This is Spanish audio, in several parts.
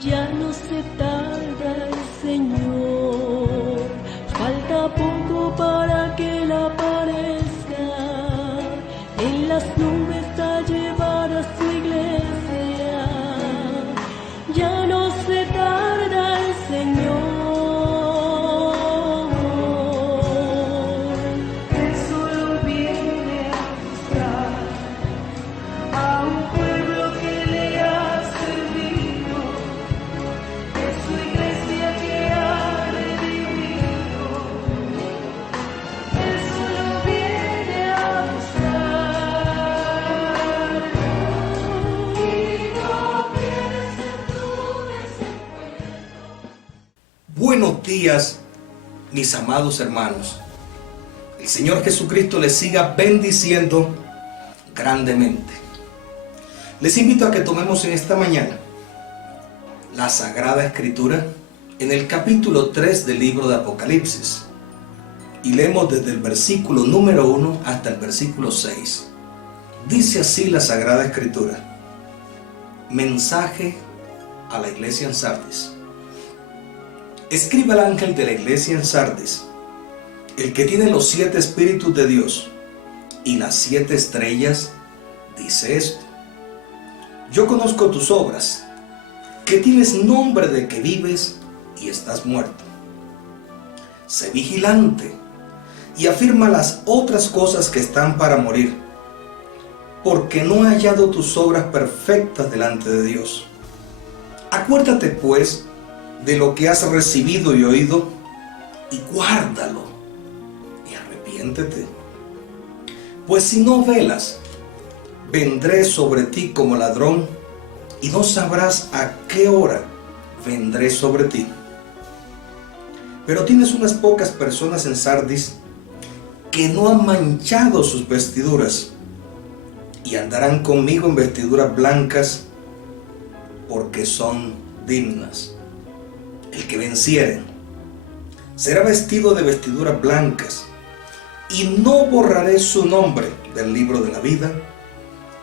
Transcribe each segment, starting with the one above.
Ya no se tarda el Señor, falta poco para que Él aparezca, en las nubes a llevar a su iglesia. Ya no se tarda el Señor. Él solo viene a buscar a un pueblo que le ha servido, es su iglesia que ha redimido. Él solo viene a buscar y no quieres ser tú ese pueblo. Buenos días, mis amados hermanos. El Señor Jesucristo les siga bendiciendo grandemente. Les invito a que tomemos en esta mañana la Sagrada Escritura en el capítulo 3 del libro de Apocalipsis y leemos desde el versículo número 1 hasta el versículo 6. Dice así la Sagrada Escritura: mensaje a la iglesia en Sardis. Escribe al ángel de la iglesia en Sardis, el que tiene los 7 espíritus de Dios y las 7 estrellas, dice esto: yo conozco tus obras, que tienes nombre de que vives y estás muerto. Sé vigilante y afirma las otras cosas que están para morir, porque no he hallado tus obras perfectas delante de Dios. Acuérdate pues de lo que has recibido y oído, y guárdalo, y arrepiéntete. Pues si no velas, vendré sobre ti como ladrón, y no sabrás a qué hora vendré sobre ti. Pero tienes unas pocas personas en Sardis que no han manchado sus vestiduras, y andarán conmigo en vestiduras blancas, porque son dignas. El que venciere será vestido de vestiduras blancas, y no borraré su nombre del libro de la vida,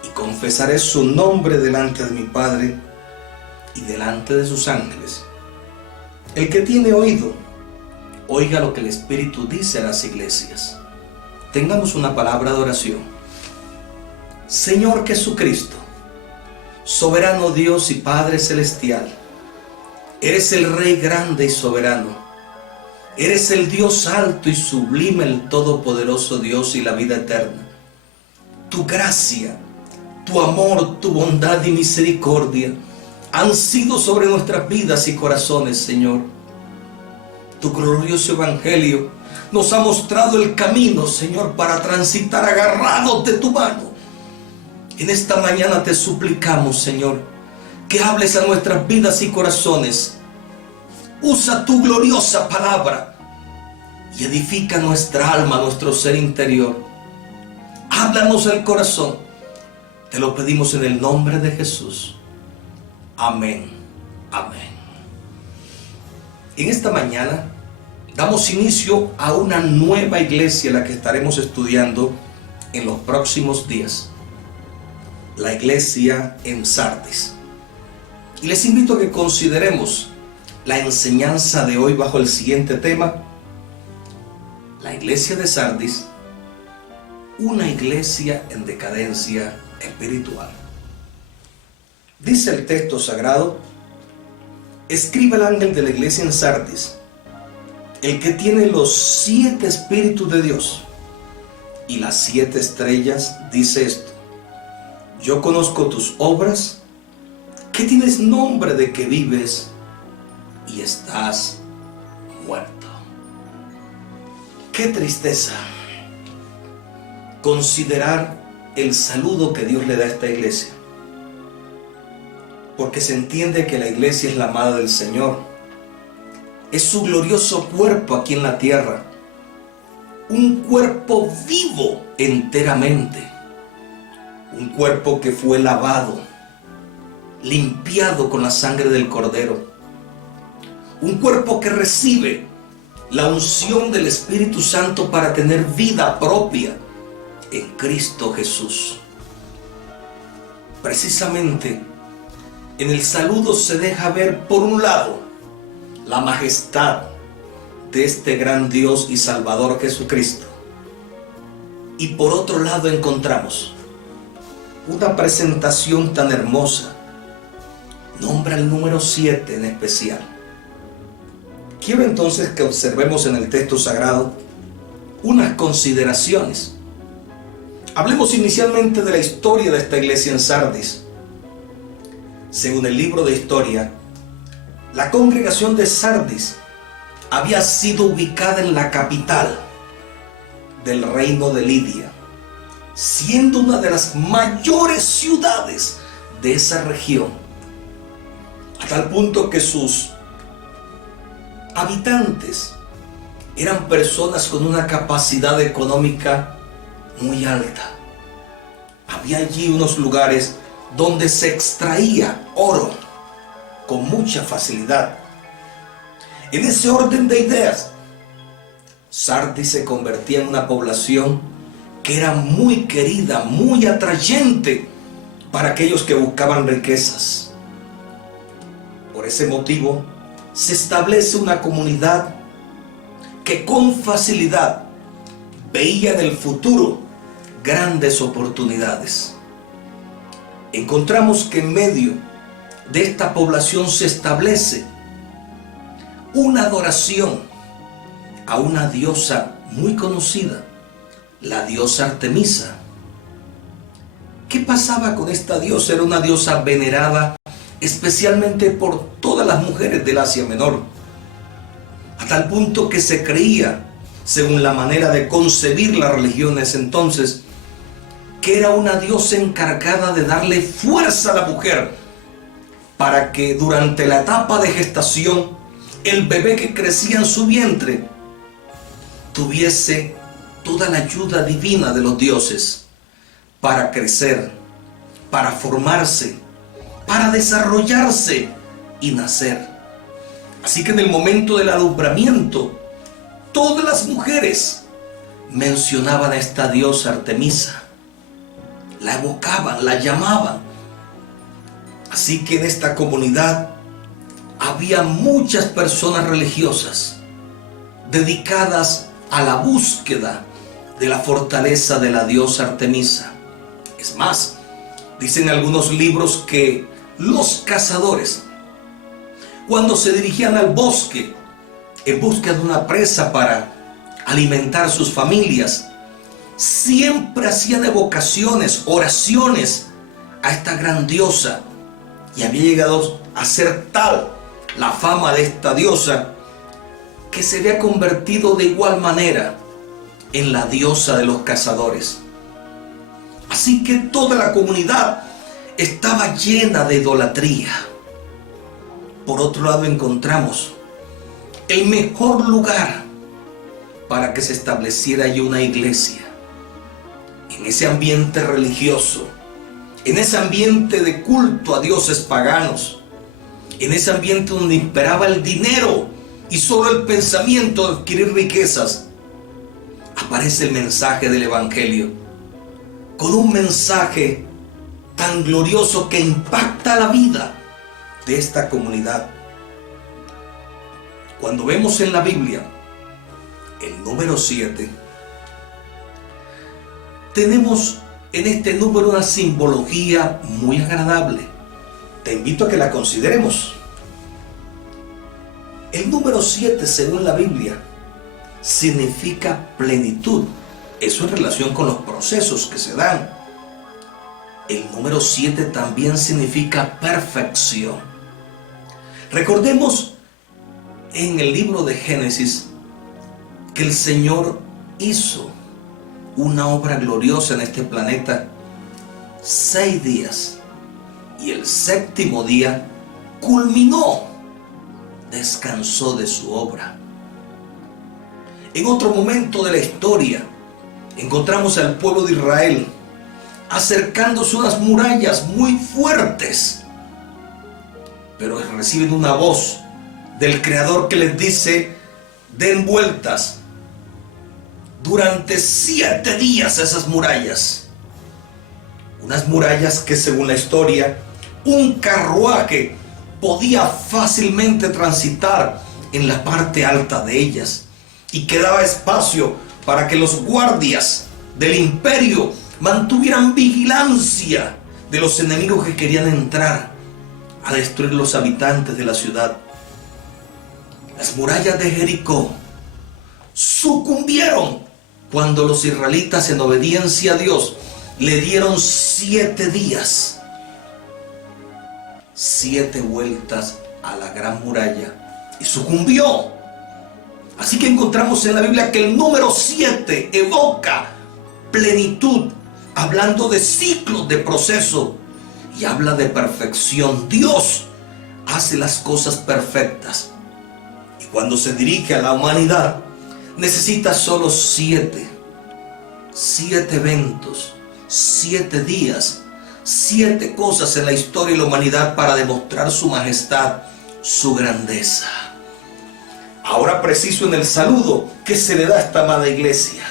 y confesaré su nombre delante de mi Padre y delante de sus ángeles. El que tiene oído, oiga lo que el Espíritu dice a las iglesias. Tengamos una palabra de oración. Señor Jesucristo, soberano Dios y Padre celestial, eres el Rey grande y soberano. Eres el Dios alto y sublime, el todopoderoso Dios y la vida eterna. Tu gracia, tu amor, tu bondad y misericordia han sido sobre nuestras vidas y corazones, Señor. Tu glorioso evangelio nos ha mostrado el camino, Señor, para transitar agarrados de tu mano. En esta mañana te suplicamos, Señor, que hables a nuestras vidas y corazones. Usa tu gloriosa palabra y edifica nuestra alma, nuestro ser interior. Háblanos el corazón. Te lo pedimos en el nombre de Jesús. Amén. Amén. En esta mañana damos inicio a una nueva iglesia, la que estaremos estudiando en los próximos días. La iglesia en Sardis. Y les invito a que consideremos la enseñanza de hoy bajo el siguiente tema: la iglesia de Sardis, una iglesia en decadencia espiritual. Dice el texto sagrado: escribe al ángel de la iglesia en Sardis, el que tiene los 7 espíritus de Dios y las 7 estrellas, dice esto: yo conozco tus obras, que tienes nombre de que vives y estás muerto. Qué tristeza considerar el saludo que Dios le da a esta iglesia, porque se entiende que la iglesia es la amada del Señor, es su glorioso cuerpo aquí en la tierra, un cuerpo vivo enteramente, un cuerpo que fue lavado, limpiado con la sangre del Cordero, un cuerpo que recibe la unción del Espíritu Santo para tener vida propia en Cristo Jesús. Precisamente En el saludo se deja ver, por un lado, la majestad de este gran Dios y Salvador Jesucristo. Y por otro lado encontramos una presentación tan hermosa. Nombra el número 7 en especial. Quiero entonces que observemos en el texto sagrado unas consideraciones. Hablemos inicialmente de la historia de esta iglesia en Sardis. Según el libro de historia, la congregación de Sardis había sido ubicada en la capital del reino de Lidia, siendo una de las mayores ciudades de esa región, a tal punto que sus habitantes eran personas con una capacidad económica muy alta. Había allí unos lugares donde se extraía oro con mucha facilidad. En ese orden de ideas, Sardis se convertía en una población que era muy querida, muy atrayente para aquellos que buscaban riquezas. Por ese motivo, se establece una comunidad que con facilidad veía en el futuro grandes oportunidades. Encontramos que en medio de esta población se establece una adoración a una diosa muy conocida, la diosa Artemisa. ¿Qué pasaba con esta diosa? Era una diosa venerada especialmente por todas las mujeres del Asia Menor, a tal punto que se creía, según la manera de concebir las religiones entonces, que era una diosa encargada de darle fuerza a la mujer para que durante la etapa de gestación el bebé que crecía en su vientre tuviese toda la ayuda divina de los dioses para crecer, para formarse, para desarrollarse y nacer. Así que en el momento del alumbramiento, todas las mujeres mencionaban a esta diosa Artemisa, la evocaban, la llamaban. Así que en esta comunidad había muchas personas religiosas dedicadas a la búsqueda de la fortaleza de la diosa Artemisa. Es más, dicen algunos libros que los cazadores, cuando se dirigían al bosque en busca de una presa para alimentar sus familias, siempre hacían evocaciones, oraciones a esta gran diosa, y había llegado a ser tal la fama de esta diosa que se había convertido de igual manera en la diosa de los cazadores. Así que toda la comunidad estaba llena de idolatría. Por otro lado encontramos el mejor lugar para que se estableciera allí una iglesia. En ese ambiente religioso, en ese ambiente de culto a dioses paganos, en ese ambiente donde imperaba el dinero y solo el pensamiento de adquirir riquezas, aparece el mensaje del Evangelio, con un mensaje tan glorioso que impacta la vida de esta comunidad. Cuando vemos en la Biblia el número 7, tenemos en este número una simbología muy agradable. Te invito a que la consideremos. El número 7, según la Biblia, significa plenitud. Eso en relación con los procesos que se dan. El número 7 también significa perfección. Recordemos en el libro de Génesis que el Señor hizo una obra gloriosa en este planeta 6 días, y el séptimo día culminó, descansó de su obra. En otro momento de la historia encontramos al pueblo de Israel acercándose a unas murallas muy fuertes, pero reciben una voz del Creador que les dice: den vueltas durante 7 días a esas murallas. Unas murallas que, según la historia, un carruaje podía fácilmente transitar en la parte alta de ellas y quedaba espacio para que los guardias del imperio mantuvieran vigilancia de los enemigos que querían entrar a destruir los habitantes de la ciudad. Las murallas de Jericó sucumbieron cuando los israelitas, en obediencia a Dios, le dieron 7 días, 7 vueltas a la gran muralla, y sucumbió. Así que encontramos en la Biblia que el número 7 evoca plenitud, hablando de ciclos de proceso, y habla de perfección. Dios hace las cosas perfectas, y cuando se dirige a la humanidad necesita solo 7 eventos, 7 días, 7 cosas en la historia de la humanidad para demostrar su majestad, su grandeza. Ahora, preciso en el saludo que se le da a esta amada iglesia,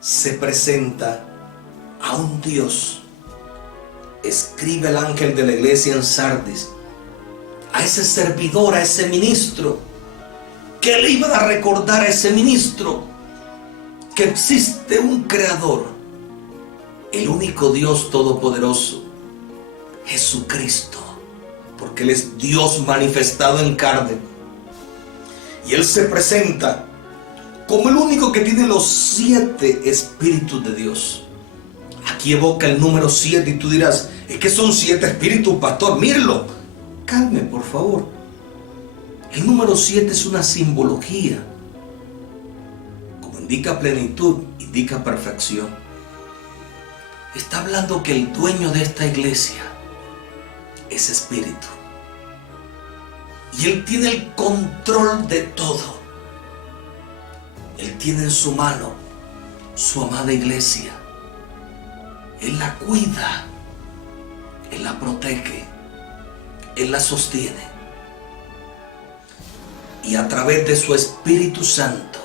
se presenta a un Dios. Escribe el ángel de la iglesia en Sardis a ese servidor, a ese ministro, que le iba a recordar a ese ministro que existe un creador, el único Dios todopoderoso, Jesucristo, porque Él es Dios manifestado en carne. Y Él se presenta como el único que tiene los 7 espíritus de Dios. Aquí evoca el número 7 y tú dirás, es que son 7 espíritus, pastor, míralo. Calme, por favor. El número 7 es una simbología. Como indica plenitud, indica perfección. Está hablando que el dueño de esta iglesia es espíritu. Y Él tiene el control de todo. Él tiene en su mano su amada iglesia. Él la cuida. Él la protege. Él la sostiene. Y a través de su Espíritu Santo,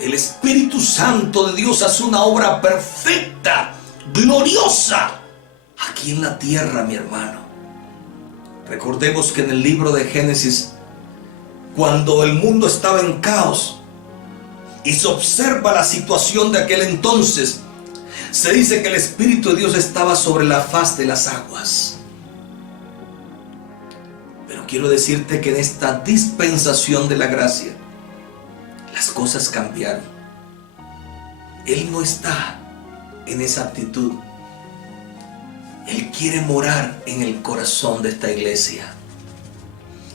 el Espíritu Santo de Dios hace una obra perfecta, gloriosa, aquí en la tierra, mi hermano. Recordemos que en el libro de Génesis, cuando el mundo estaba en caos y se observa la situación de aquel entonces, se dice que el Espíritu de Dios estaba sobre la faz de las aguas. Pero quiero decirte que en esta dispensación de la gracia, las cosas cambiaron. Él no está en esa actitud. Él quiere morar en el corazón de esta iglesia.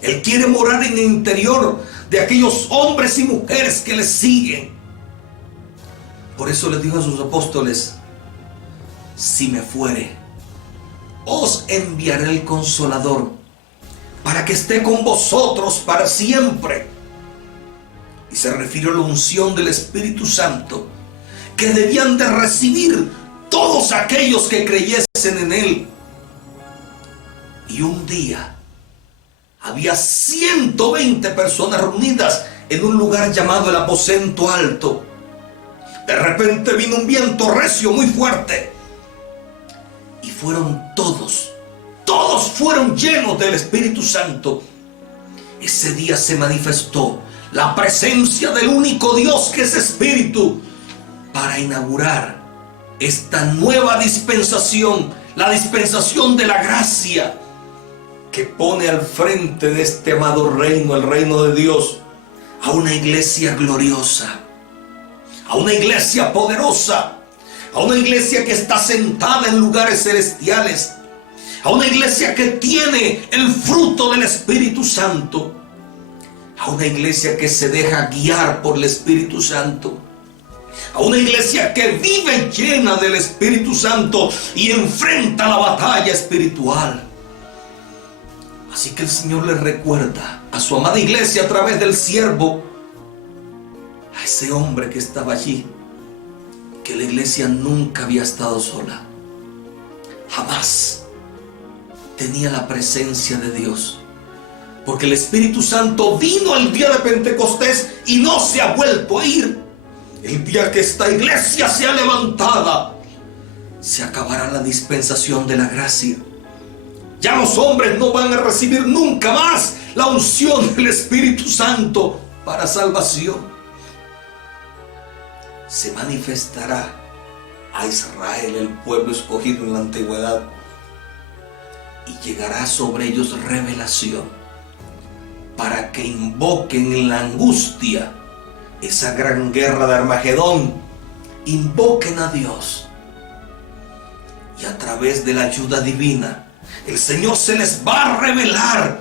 Él quiere morar en el interior de aquellos hombres y mujeres que le siguen. Por eso les dijo a sus apóstoles, si me fuere, os enviaré el Consolador, para que esté con vosotros para siempre. Y se refirió a la unción del Espíritu Santo, que debían de recibir todos aquellos que creyesen en Él. Y un día había 120 personas reunidas en un lugar llamado el aposento alto. De repente vino un viento recio muy fuerte, y fueron todos fueron llenos del Espíritu Santo. Ese día se manifestó la presencia del único Dios que es Espíritu, para inaugurar esta nueva dispensación, la dispensación de la gracia, que pone al frente de este amado reino, el reino de Dios, a una iglesia gloriosa, a una iglesia poderosa, a una iglesia que está sentada en lugares celestiales, a una iglesia que tiene el fruto del Espíritu Santo, a una iglesia que se deja guiar por el Espíritu Santo, a una iglesia que vive llena del Espíritu Santo y enfrenta la batalla espiritual. Así que el Señor le recuerda a su amada iglesia a través del siervo, a ese hombre que estaba allí, que la iglesia nunca había estado sola. Jamás tenía la presencia de Dios, porque el Espíritu Santo vino el día de Pentecostés y no se ha vuelto a ir. El día que esta iglesia sea levantada, se acabará la dispensación de la gracia. Ya los hombres no van a recibir nunca más la unción del Espíritu Santo para salvación. Se manifestará a Israel, el pueblo escogido en la antigüedad, y llegará sobre ellos revelación para que invoquen en la angustia esa gran guerra de Armagedón. Invoquen a Dios y a través de la ayuda divina el Señor se les va a revelar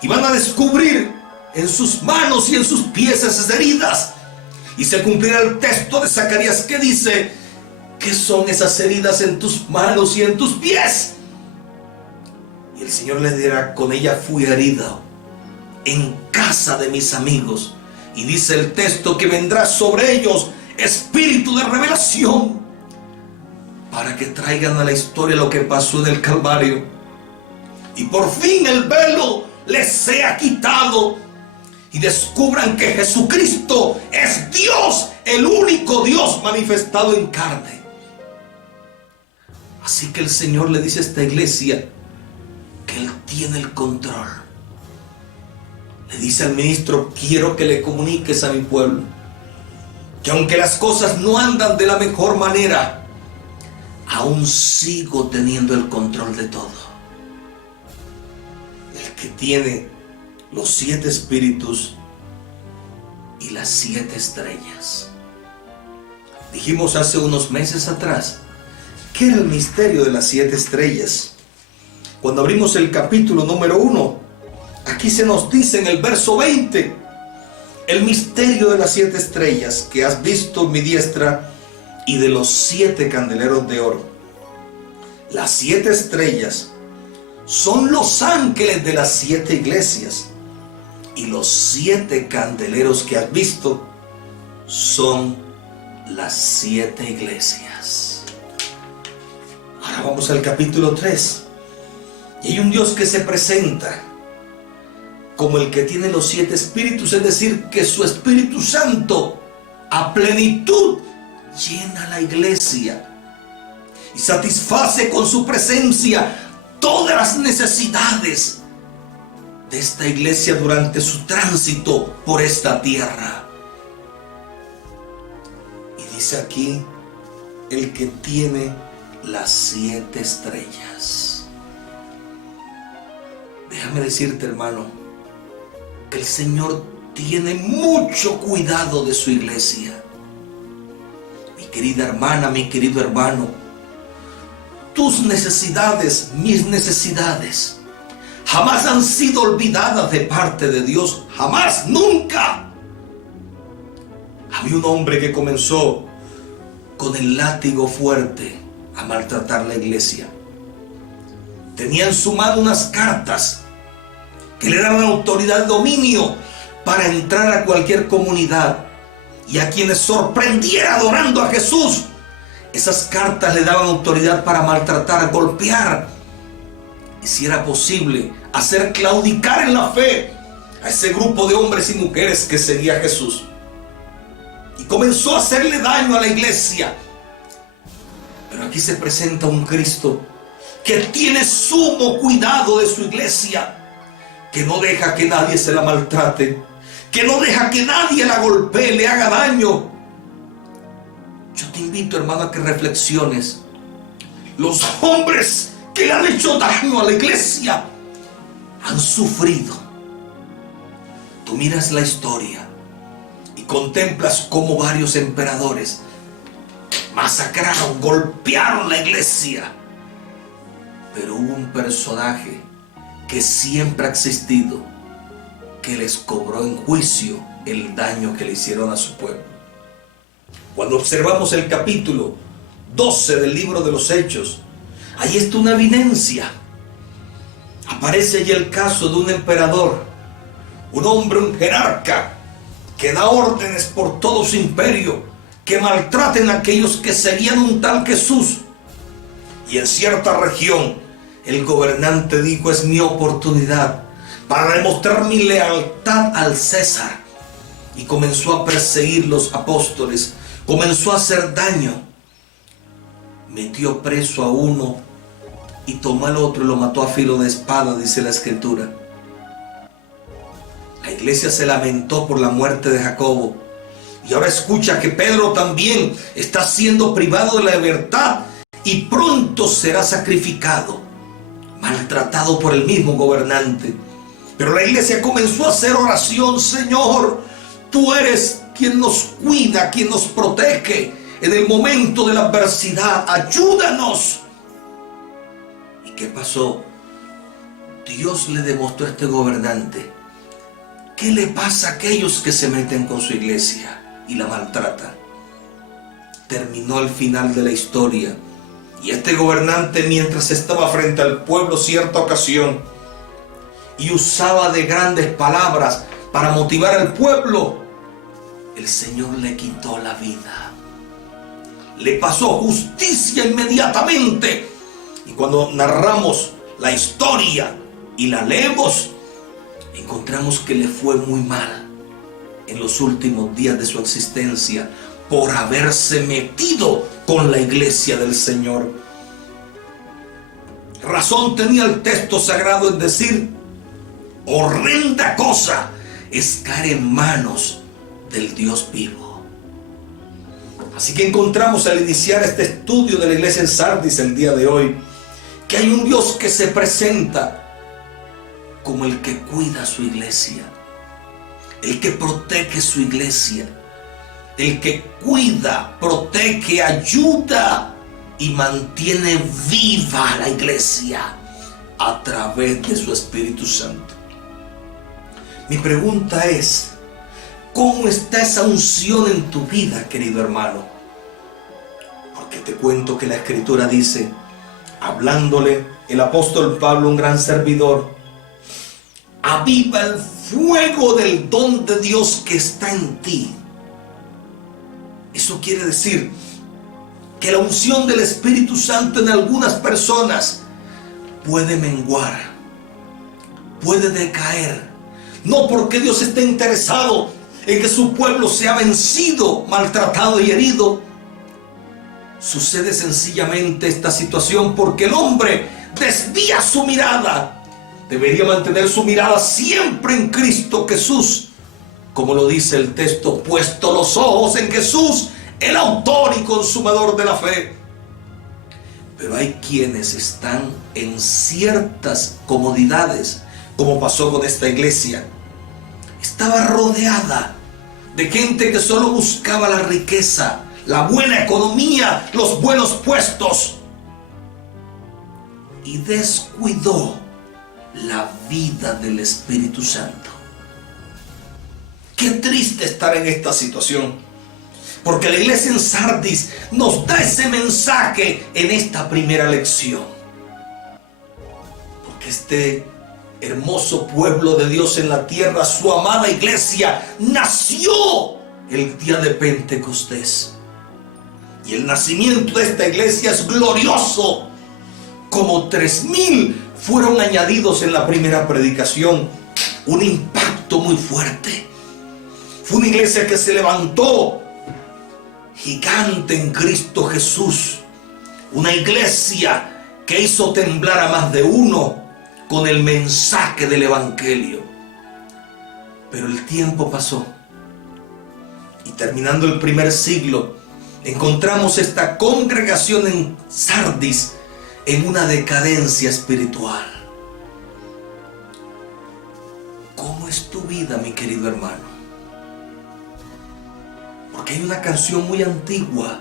y van a descubrir en sus manos y en sus pies esas heridas, y se cumplirá el texto de Zacarías que dice: ¿qué son esas heridas en tus manos y en tus pies? Y el Señor les dirá: con ella fui herido en casa de mis amigos. Y dice el texto que vendrá sobre ellos espíritu de revelación para que traigan a la historia lo que pasó en el Calvario, y por fin el velo les sea quitado y descubran que Jesucristo es Dios, el único Dios manifestado en carne. Así que el Señor le dice a esta iglesia que Él tiene el control. Le dice al ministro: quiero que le comuniques a mi pueblo que aunque las cosas no andan de la mejor manera, aún sigo teniendo el control de todo. El que tiene los 7 espíritus y las 7 estrellas. Dijimos hace unos meses atrás ¿qué era el misterio de las 7 estrellas? Cuando abrimos el capítulo número 1, aquí se nos dice en el verso 20: el misterio de las 7 estrellas que has visto en mi diestra y de los 7 candeleros de oro. Las 7 estrellas son los ángeles de las 7 iglesias, y los 7 candeleros que has visto son las 7 iglesias. Ahora vamos al capítulo 3. Y hay un Dios que se presenta como el que tiene los 7 espíritus, es decir, que su Espíritu Santo a plenitud llena la iglesia y satisface con su presencia todas las necesidades de esta iglesia durante su tránsito por esta tierra. Y dice aquí: el que tiene las 7 estrellas. Déjame decirte, hermano, que el Señor tiene mucho cuidado de su iglesia. Mi querida hermana, mi querido hermano, tus necesidades, mis necesidades, jamás han sido olvidadas de parte de Dios. Jamás, nunca. Había un hombre que comenzó con el látigo fuerte a maltratar la iglesia. Tenía en su mano unas cartas que le daban autoridad, dominio para entrar a cualquier comunidad, y a quienes sorprendiera adorando a Jesús, esas cartas le daban autoridad para maltratar, golpear, y si era posible, hacer claudicar en la fe a ese grupo de hombres y mujeres que seguía a Jesús. Y comenzó a hacerle daño a la iglesia. Pero aquí se presenta un Cristo que tiene sumo cuidado de su iglesia, que no deja que nadie se la maltrate, que no deja que nadie la golpee, le haga daño. Yo te invito, hermano, a que reflexiones. Los hombres que le han hecho daño a la iglesia han sufrido. Tú miras la historia y contemplas cómo varios emperadores masacraron, golpearon la iglesia. Pero hubo un personaje que siempre ha existido, que les cobró en juicio el daño que le hicieron a su pueblo. Cuando observamos el capítulo 12 del libro de los Hechos, ahí está una evidencia. Aparece allí el caso de un emperador, un hombre, un jerarca, que da órdenes por todo su imperio, que maltraten a aquellos que seguían un tal Jesús. Y en cierta región, el gobernante dijo: es mi oportunidad para demostrar mi lealtad al César. Y comenzó a perseguir los apóstoles, comenzó a hacer daño. metió preso a uno y tomó al otro y lo mató a filo de espada, dice la Escritura. La iglesia se lamentó por la muerte de Jacobo. Y ahora escucha que Pedro también está siendo privado de la libertad y pronto será sacrificado, maltratado por el mismo gobernante. Pero la iglesia comenzó a hacer oración: Señor, tú eres quien nos cuida, quien nos protege en el momento de la adversidad. Ayúdanos. ¿Y qué pasó? Dios le demostró a este gobernante qué le pasa a aquellos que se meten con su iglesia y la maltratan. Terminó el final de la historia. Y este gobernante, mientras estaba frente al pueblo cierta ocasión y usaba de grandes palabras para motivar al pueblo, el Señor le quitó la vida. Le pasó justicia inmediatamente. Y cuando narramos la historia y la leemos, encontramos que le fue muy mal en los últimos días de su existencia por haberse metido con la iglesia del Señor. Razón tenía el texto sagrado en decir: horrenda cosa es caer en manos del Dios vivo. Así que encontramos al iniciar este estudio de la iglesia en Sardis el día de hoy que hay un Dios que se presenta como el que cuida su iglesia, el que protege su iglesia, el que cuida, protege, ayuda y mantiene viva la iglesia a través de su Espíritu Santo. Mi pregunta es: ¿cómo está esa unción en tu vida, querido hermano? Porque te cuento que la Escritura dice, hablándole el apóstol Pablo, un gran servidor: aviva el fuego del don de Dios que está en ti. Eso quiere decir que la unción del Espíritu Santo en algunas personas puede menguar, puede decaer. No porque Dios esté interesado en que su pueblo sea vencido, maltratado y herido. Sucede sencillamente esta situación porque el hombre desvía su mirada. Debería mantener su mirada siempre en Cristo Jesús, como lo dice el texto: puesto los ojos en Jesús, el autor y consumador de la fe. Pero hay quienes están en ciertas comodidades, como pasó con esta iglesia. Estaba rodeada de gente que solo buscaba la riqueza, la buena economía, los buenos puestos, y descuidó la vida del Espíritu Santo. Qué triste estar en esta situación, porque la iglesia en Sardis nos da ese mensaje en esta primera lección. Porque este hermoso pueblo de Dios en la tierra, su amada iglesia, nació el día de Pentecostés. Y el nacimiento de esta iglesia es glorioso. Como 3,000 fueron añadidos en la primera predicación. Un impacto muy fuerte. Fue una iglesia que se levantó gigante en Cristo Jesús. Una iglesia que hizo temblar a más de uno con el mensaje del Evangelio. Pero el tiempo pasó. Y terminando el primer siglo, encontramos esta congregación en Sardis en una decadencia espiritual. ¿Cómo es tu vida, mi querido hermano? Porque hay una canción muy antigua.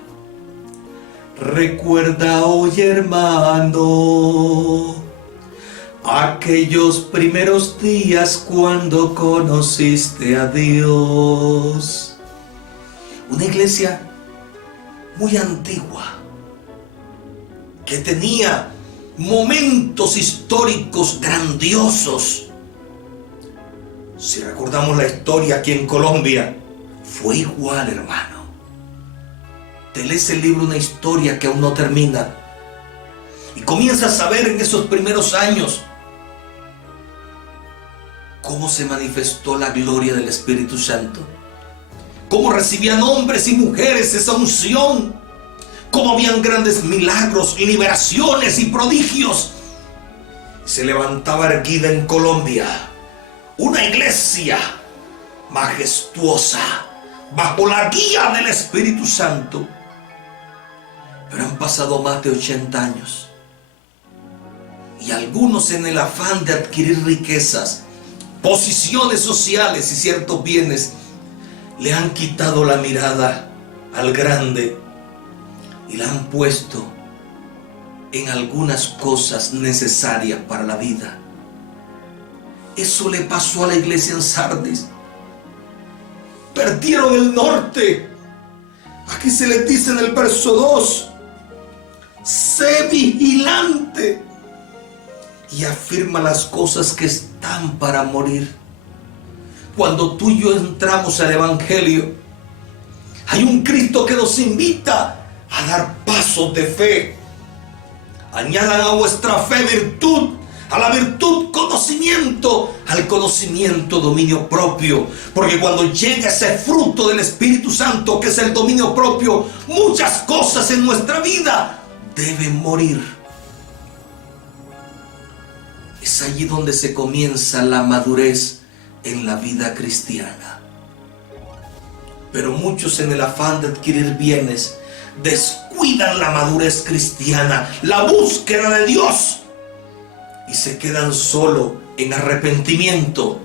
Recuerda hoy, hermano, aquellos primeros días cuando conociste a Dios. Una iglesia muy antigua que tenía momentos históricos grandiosos. Si recordamos la historia aquí en Colombia, fue igual, hermano. Te lees el libro Una historia que aún no termina y comienzas a ver en esos primeros años cómo se manifestó la gloria del Espíritu Santo, cómo recibían hombres y mujeres esa unción, cómo habían grandes milagros, liberaciones y prodigios. Se levantaba erguida en Colombia una iglesia majestuosa bajo la guía del Espíritu Santo. Pero han pasado más de 80 años y algunos, en el afán de adquirir riquezas, posiciones sociales y ciertos bienes, le han quitado la mirada al grande y la han puesto en algunas cosas necesarias para la vida. Eso le pasó a la iglesia en Sardis. Perdieron el norte. Aquí se les dice en el verso 2: sé vigilante y afirma las cosas que están para morir. Cuando tú y yo entramos al Evangelio, hay un Cristo que nos invita a dar pasos de fe. Añadan a vuestra fe virtud, a la virtud conocimiento, al conocimiento dominio propio. Porque cuando llega ese fruto del Espíritu Santo, que es el dominio propio, muchas cosas en nuestra vida deben morir. Es allí donde se comienza la madurez en la vida cristiana. Pero muchos, en el afán de adquirir bienes, descuidan la madurez cristiana, la búsqueda de Dios, y se quedan solo en arrepentimiento,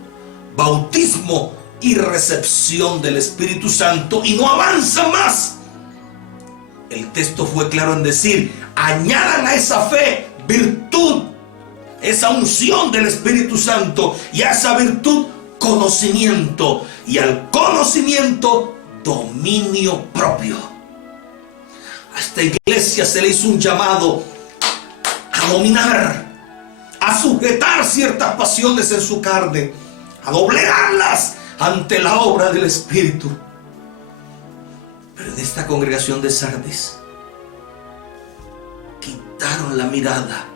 bautismo y recepción del Espíritu Santo, y no avanzan más. El texto fue claro en decir: añadan a esa fe virtud, esa unción del Espíritu Santo, y a esa virtud conocimiento, y al conocimiento dominio propio. A esta iglesia se le hizo un llamado a dominar, a sujetar ciertas pasiones en su carne, a doblegarlas ante la obra del Espíritu. Pero en esta congregación de Sardis quitaron la mirada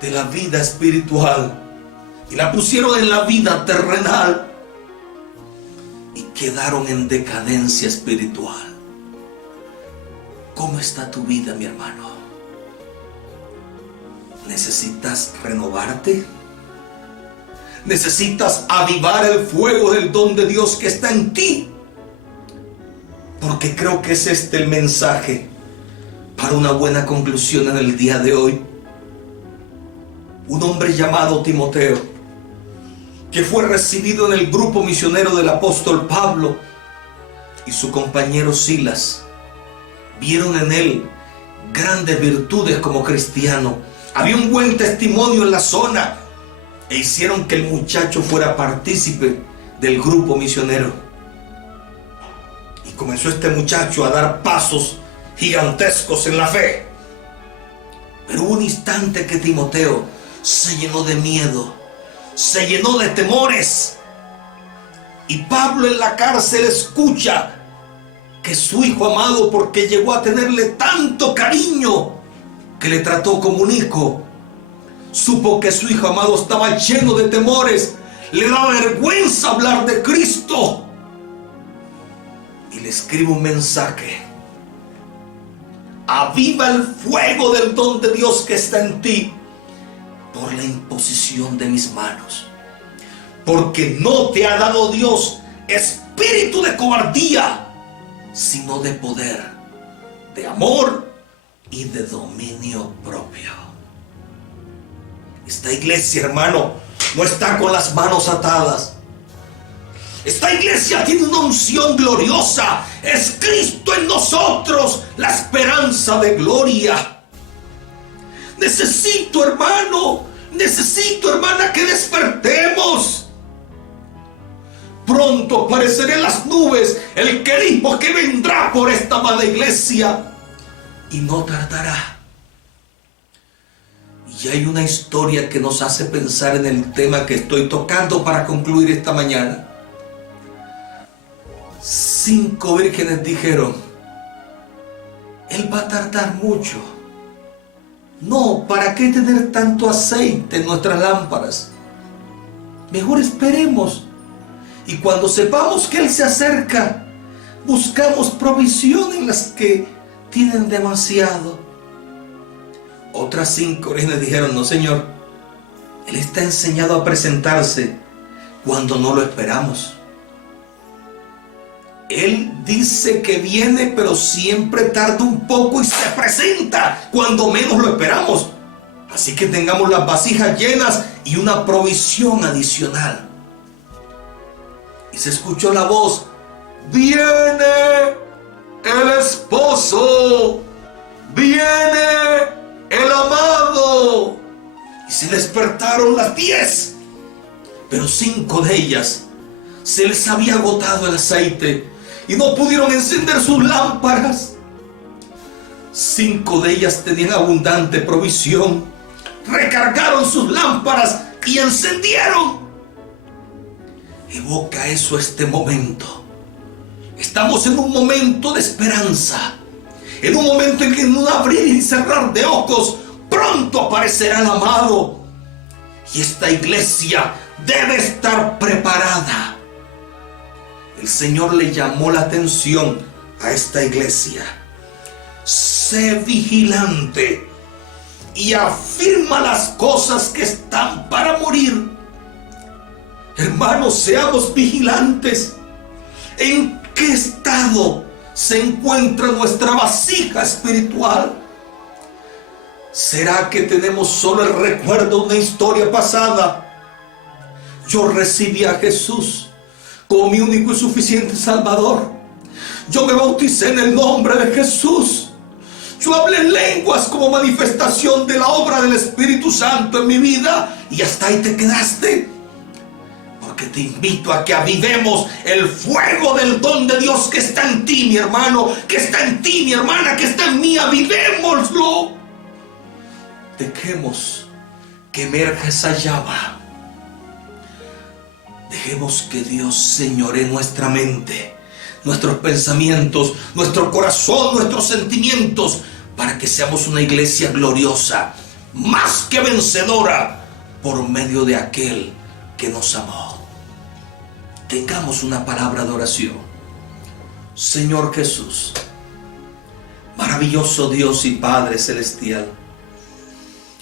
de la vida espiritual y la pusieron en la vida terrenal, y quedaron en decadencia espiritual. ¿Cómo está tu vida, mi hermano? ¿Necesitas renovarte? ¿Necesitas avivar el fuego del don de Dios que está en ti? Porque creo que es este el mensaje para una buena conclusión en el día de hoy. Un hombre llamado Timoteo, que fue recibido en el grupo misionero del apóstol Pablo, y su compañero Silas, vieron en él grandes virtudes como cristiano. Había un buen testimonio en la zona, e hicieron que el muchacho fuera partícipe del grupo misionero. Y comenzó este muchacho a dar pasos gigantescos en la fe. Pero hubo un instante que Timoteo se llenó de miedo, se llenó de temores. Y Pablo en la cárcel escucha que su hijo amado, porque llegó a tenerle tanto cariño que le trató como un hijo, supo que su hijo amado estaba lleno de temores, le daba vergüenza hablar de Cristo, y le escribe un mensaje: aviva el fuego del don de Dios que está en ti por la imposición de mis manos, porque no te ha dado Dios espíritu de cobardía, sino de poder, de amor y de dominio propio. Esta iglesia, hermano, no está con las manos atadas. Esta iglesia tiene una unción gloriosa. Es Cristo en nosotros, la esperanza de gloria. Necesito, hermano, necesito, hermana, que despertemos. Pronto aparecerá en las nubes el que dijo que vendrá por esta amada iglesia, y no tardará. Y hay una historia que nos hace pensar en el tema que estoy tocando para concluir esta mañana. 5 vírgenes dijeron: él va a tardar mucho. No, ¿para qué tener tanto aceite en nuestras lámparas? Mejor esperemos. Y cuando sepamos que Él se acerca, buscamos provisión en las que tienen demasiado. Otras 5 vírgenes dijeron, no Señor, Él está enseñado a presentarse cuando no lo esperamos. Él dice que viene, pero siempre tarda un poco y se presenta cuando menos lo esperamos. Así que tengamos las vasijas llenas y una provisión adicional. Y se escuchó la voz, viene el esposo, viene el amado. Y se despertaron las 10, pero 5 de ellas se les había agotado el aceite y no pudieron encender sus lámparas. 5 de ellas tenían abundante provisión, recargaron sus lámparas y encendieron. Evoca eso este momento. Estamos en un momento de esperanza, en un momento en que en un abrir y cerrar de ojos pronto aparecerá el amado. Y esta iglesia debe estar preparada. El Señor le llamó la atención a esta iglesia. Sé vigilante y afirma las cosas que están para morir. Hermanos, seamos vigilantes. ¿En qué estado se encuentra nuestra vasija espiritual? ¿Será que tenemos solo el recuerdo de una historia pasada? Yo recibí a Jesús como mi único y suficiente Salvador. Yo me bauticé en el nombre de Jesús. Yo hablé en lenguas como manifestación de la obra del Espíritu Santo en mi vida. Y hasta ahí te quedaste. Porque te invito a que avivemos el fuego del don de Dios que está en ti, mi hermano, que está en ti, mi hermana, que está en mí. Avivémoslo. Dejemos que emerja esa llama. Dejemos que Dios señoree nuestra mente, nuestros pensamientos, nuestro corazón, nuestros sentimientos, para que seamos una iglesia gloriosa, más que vencedora, por medio de aquel que nos amó. Tengamos una palabra de oración. Señor Jesús, maravilloso Dios y Padre celestial,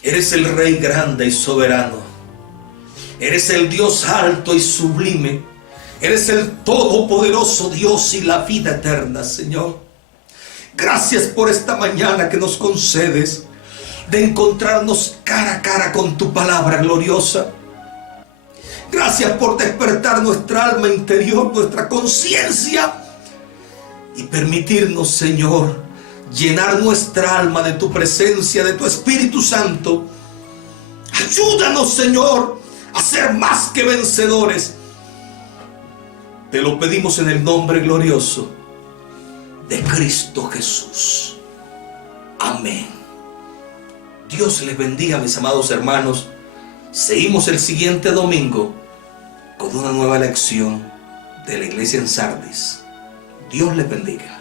eres el Rey grande y soberano. Eres el Dios alto y sublime. Eres el todopoderoso Dios y la vida eterna, Señor. Gracias por esta mañana que nos concedes de encontrarnos cara a cara con tu palabra gloriosa. Gracias por despertar nuestra alma interior, nuestra conciencia, y permitirnos, Señor, llenar nuestra alma de tu presencia, de tu Espíritu Santo. Ayúdanos, Señor, a ser más que vencedores. Te lo pedimos en el nombre glorioso de Cristo Jesús. Amén. Dios les bendiga, mis amados hermanos. Seguimos el siguiente domingo con una nueva lección de la iglesia en Sardis. Dios les bendiga.